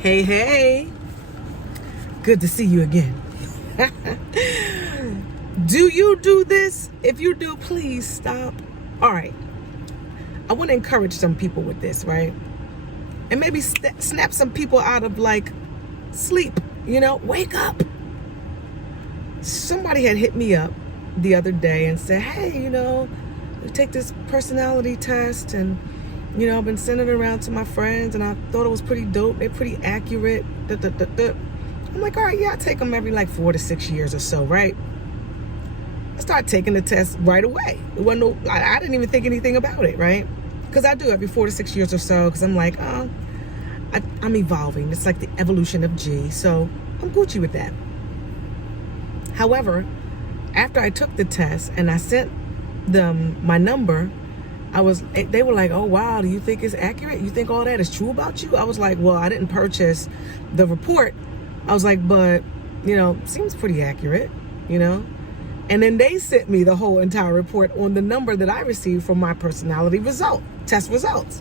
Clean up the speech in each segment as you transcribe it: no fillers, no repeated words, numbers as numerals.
Hey, hey. Good to see you again. Do you do this? If you do, please stop. All right. I want to encourage some people with this, right? And maybe snap some people out of sleep, wake up. Somebody had hit me up the other day and said, hey, we take this personality test and I've been sending it around to my friends and I thought it was pretty dope. They're pretty accurate. I'm like, all right, yeah, I take them every 4 to 6 years or so, right? I started taking the test right away. It wasn't I didn't even think anything about it, right? Because I do every 4 to 6 years or so, because I'm like, I'm evolving. It's like the evolution of G, so I'm Gucci with that. However, after I took the test and I sent them my number, they were like, oh wow, do you think it's accurate? You think all that is true about you? I was like, well, I didn't purchase the report. I was like, but seems pretty accurate, And then they sent me the whole entire report on the number that I received from my personality test results.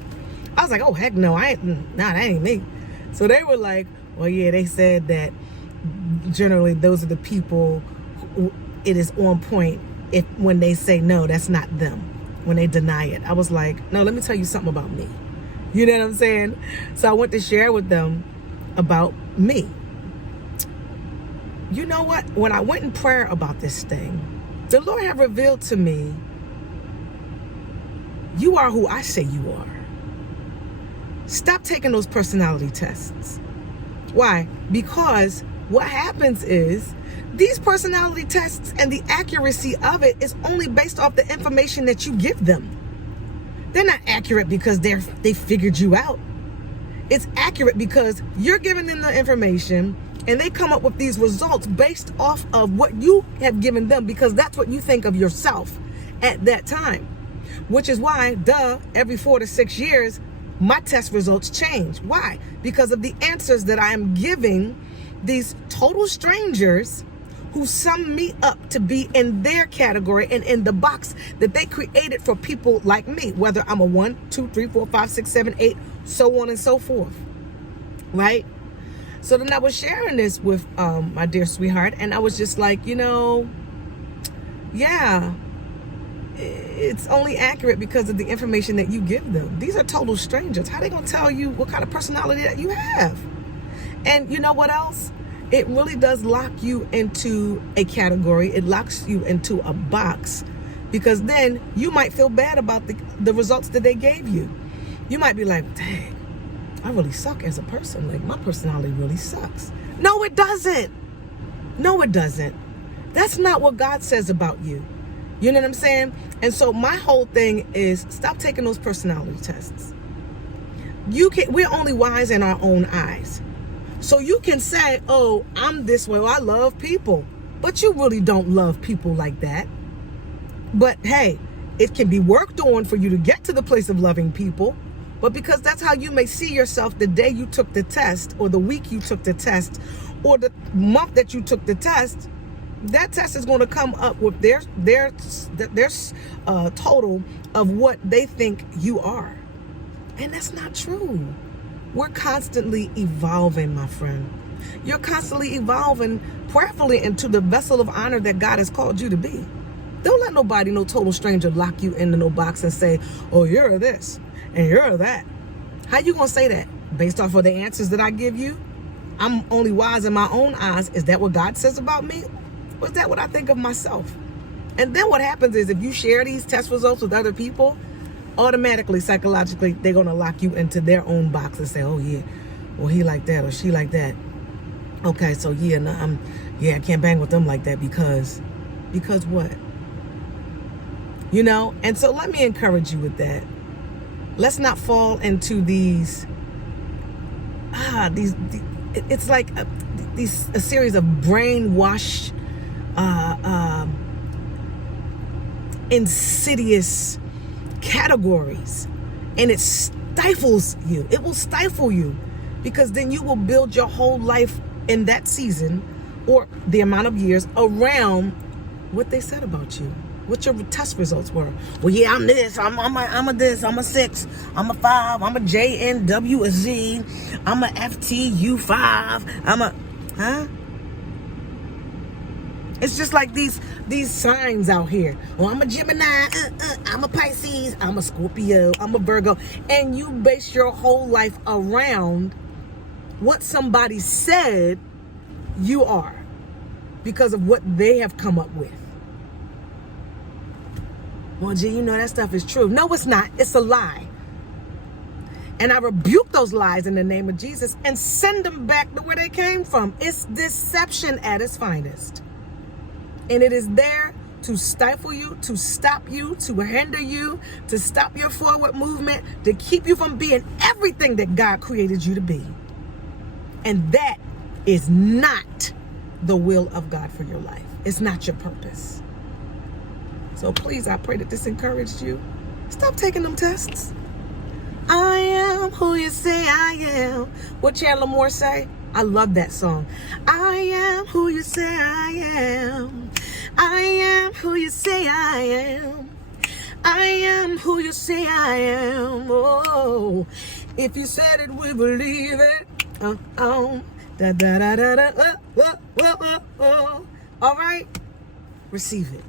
I was like, oh heck no, that ain't me. So they were like, well yeah, they said that generally those are the people who it is on point when they say no, that's not them. When they deny it. I was like, no, let me tell you something about me. You know what I'm saying? So I went to share with them about me. You know what? When I went in prayer about this thing, the Lord had revealed to me, you are who I say you are. Stop taking those personality tests. Why? Because what happens is these personality tests and the accuracy of it is only based off the information that you give them. They're not accurate because they figured you out. It's accurate because you're giving them the information and they come up with these results based off of what you have given them, because that's what you think of yourself at that time. Which is why, every 4 to 6 years, my test results change. Why? Because of the answers that I am giving these total strangers who sum me up to be in their category and in the box that they created for people like me, whether I'm a 1, 2, 3, 4, 5, 6, 7, 8, so on and so forth, right? So then I was sharing this with my dear sweetheart, and I was just like, yeah, it's only accurate because of the information that you give them. These are total strangers. How are they gonna tell you what kind of personality that you have? And you know what else? It really does lock you into a category. It locks you into a box, because then you might feel bad about the results that they gave you. You might be like, dang, I really suck as a person. Like, my personality really sucks. No, it doesn't. No, it doesn't. That's not what God says about you. You know what I'm saying? And so my whole thing is, stop taking those personality tests. We're only wise in our own eyes. So you can say, oh, I'm this way. Well, I love people. But you really don't love people like that. But hey, it can be worked on for you to get to the place of loving people. But because that's how you may see yourself the day you took the test, or the week you took the test, or the month that you took the test, that test is going to come up with their total of what they think you are. And that's not true. We're constantly evolving, my friend. You're constantly evolving prayerfully into the vessel of honor that God has called you to be. Don't let nobody, no total stranger, lock you into no box and say, oh, you're this and you're that. How you gonna say that? Based off of the answers that I give you? I'm only wise in my own eyes. Is that what God says about me? Or is that what I think of myself? And then what happens is, if you share these test results with other people, automatically, psychologically, they're going to lock you into their own box and say, oh yeah, well, he like that or she like that. Okay, so yeah, no, I can't bang with them like that because what? And so let me encourage you with that. Let's not fall into it's like a series of brainwash, insidious categories, and it stifles you. It will stifle you, because then you will build your whole life in that season or the amount of years around what they said about you. what your test results were. Well, yeah, I'm this, I'm a this, I'm a 6, I'm a 5, I'm a JNW, a Z, I'm a FTU5, I'm a, huh? It's just like these signs out here. Well, I'm a Gemini, I'm a Pisces, I'm a Scorpio, I'm a Virgo. And you base your whole life around what somebody said you are because of what they have come up with. Well, gee, you know that stuff is true. No, it's not. It's a lie. And I rebuke those lies in the name of Jesus and send them back to where they came from. It's deception at its finest. And it is there to stifle you, to stop you, to hinder you, to stop your forward movement, to keep you from being everything that God created you to be. And that is not the will of God for your life. It's not your purpose. So please, I pray that this encouraged you. Stop taking them tests. I am who you say I am. What Chandler Moore say? I love that song. I am who you say I am. I am who you say I am. I am who you say I am. Oh, if you said it, we believe it. Da da da da da. All right, receive it.